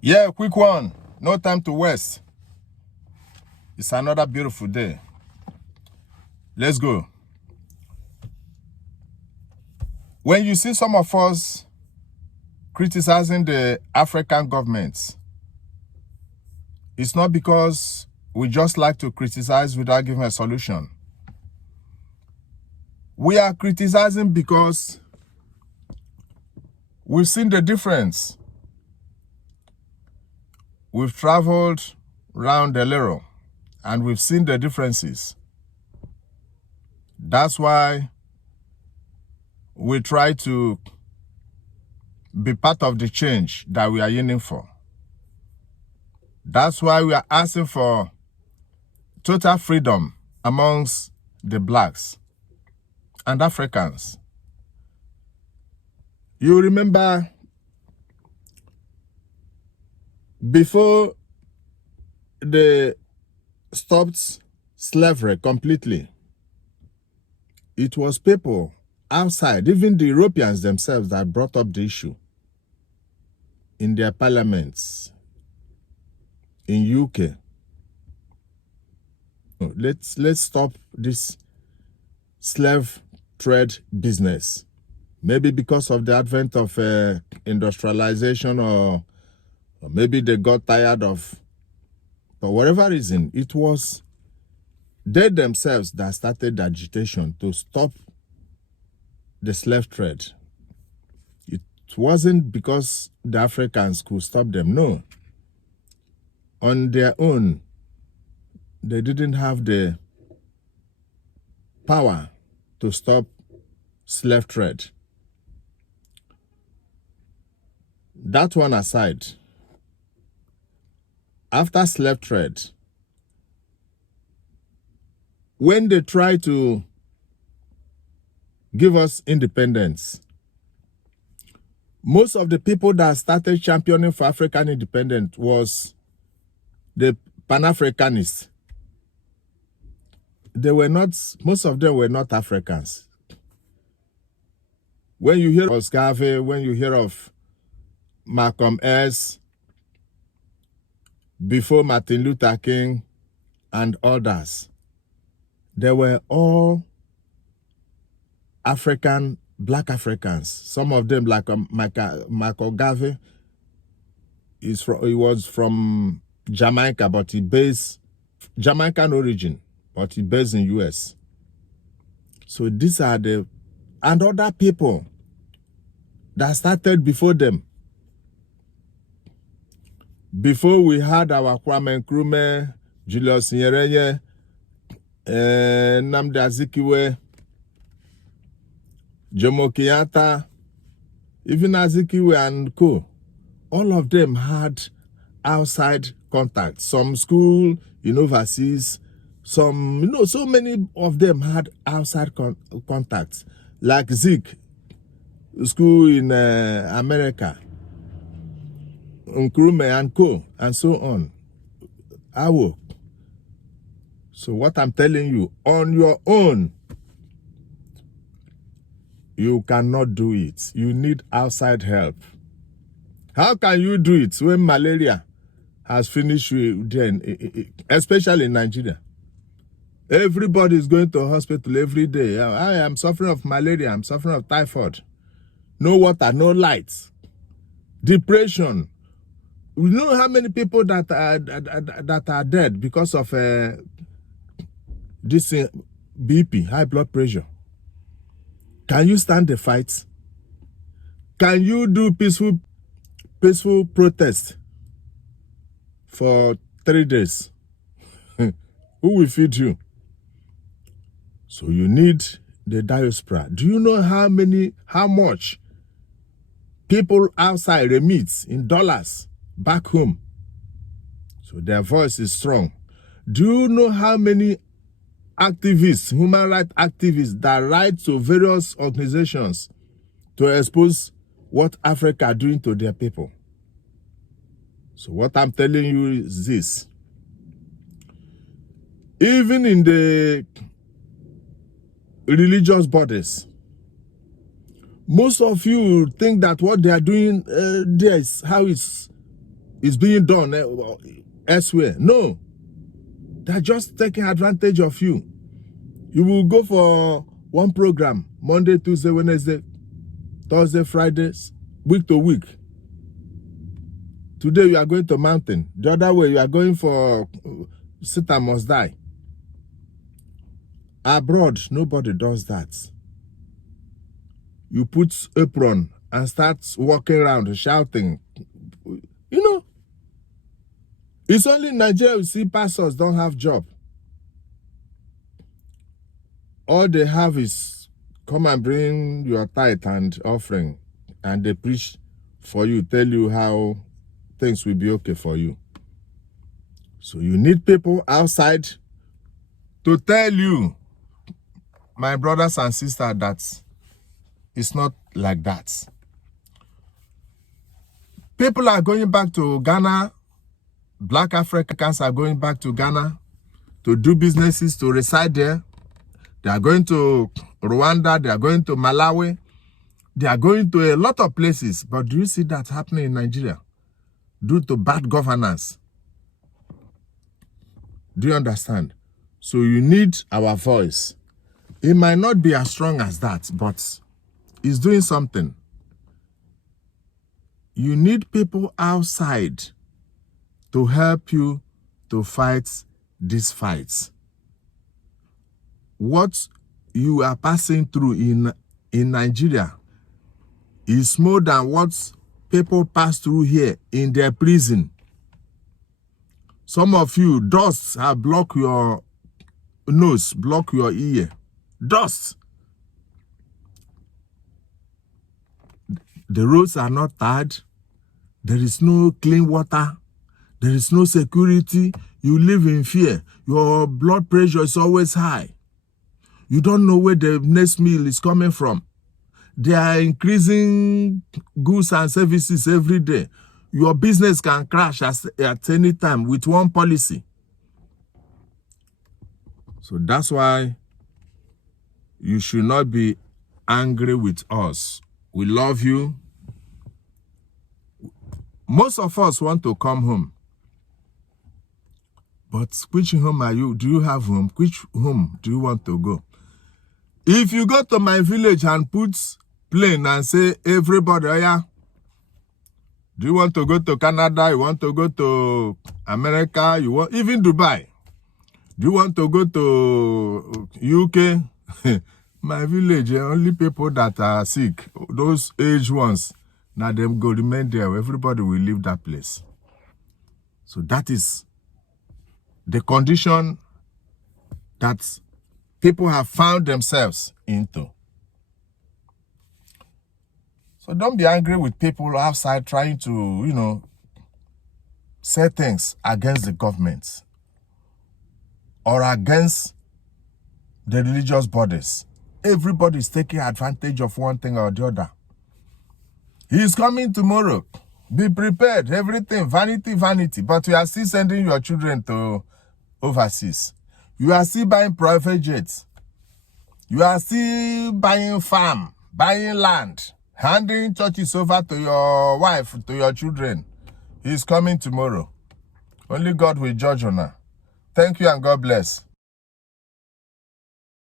Yeah, quick one. No time to waste. It's another beautiful day. Let's go. When you see some of us criticizing the African governments, it's not because we just like to criticize without giving a solution. We are criticizing because we've seen the difference. We've traveled around the Lero and we've seen the differences. That's why we try to be part of the change that we are yearning for. That's why we are asking for total freedom amongst the blacks and Africans. You remember before they stopped slavery completely, it was people outside, even the Europeans themselves, that brought up the issue in their parliaments in UK. Let's stop this slave trade business. Maybe because of the advent of industrialization, or maybe they got tired of, for whatever reason, it was they themselves that started the agitation to stop the slave trade. It wasn't because the Africans could stop them, no. On their own, they didn't have the power to stop slave trade. That one aside, after slave trade, when they try to give us independence, most of the people that started championing for African independence was the Pan-Africanists. They were not, most of them were not Africans. When you hear of Garvey, when you hear of Malcolm X, before Martin Luther King and others, they were all African, black Africans. Some of them, like Michael Garvey, he was from Jamaica, but he based Jamaican origin, but he based in US. So these are the and other people that started before them. Before we had our Kwame Nkrumah, Julius Nyerere, Nnamdi Azikiwe, Jomo Kenyatta, even Azikiwe and co. All of them had outside contacts. Some school in overseas, some, so many of them had outside contacts. Like Zeke, school in America, Nkrumah and co, and so on. Awo. So what I'm telling you, on your own, you cannot do it. You need outside help. How can you do it when malaria has finished with them, especially in Nigeria? Everybody is going to a hospital every day. I am suffering of malaria. I'm suffering of typhoid. No water, no lights. Depression. You know how many people that are dead because of this BP, high blood pressure? Can you stand the fight? Can you do peaceful protest for 3 days? Who will feed you? So you need the diaspora. Do you know how much people outside remit in dollars back home? So their voice is strong. Do you know how many activists, human rights activists, that write to various organizations to expose what Africa are doing to their people? So what I'm telling you is this. Even in the religious bodies, most of you think that what they are doing there is how it's is being done elsewhere. No. They're just taking advantage of you. You will go for one program, Monday, Tuesday, Wednesday, Thursday, Fridays, week to week. Today you are going to mountain. The other way you are going for sit and must die. Abroad, nobody does that. You put apron and start walking around shouting. You know, it's only in Nigeria you see pastors don't have job. All they have is come and bring your tithe and offering, and they preach for you, tell you how things will be okay for you. So you need people outside to tell you, my brothers and sisters, that it's not like that. People are going back to Ghana. Black Africans are going back to Ghana to do businesses, to reside there. They are going to Rwanda. They are going to Malawi. They are going to a lot of places. But do you see that happening in Nigeria? Due to bad governance. Do you understand? So you need our voice. It might not be as strong as that, but it's doing something. You need people outside to help you to fight these fights. What you are passing through in Nigeria is more than what people pass through here in their prison. Some of you, dust have blocked your nose, block your ear. Dust. The roads are not tarred. There is no clean water. There is no security. You live in fear. Your blood pressure is always high. You don't know where the next meal is coming from. They are increasing goods and services every day. Your business can crash at any time with one policy. So that's why you should not be angry with us. We love you. Most of us want to come home. But which home are you? Do you have home? Which home do you want to go? If you go to my village and put plane and say, everybody, oh yeah, do you want to go to Canada? You want to go to America? You want even Dubai? Do you want to go to UK? My village, only people that are sick, those aged ones, now them go remain there. Everybody will leave that place. So that is the condition that people have found themselves into. So don't be angry with people outside trying to, say things against the government or against the religious bodies. Everybody is taking advantage of one thing or the other. He is coming tomorrow. Be prepared. Everything, vanity, vanity. But you are still sending your children to overseas. You are still buying private jets. You are still buying farm, buying land, handing churches over to your wife, to your children. He is coming tomorrow. Only God will judge on her. Thank you and God bless.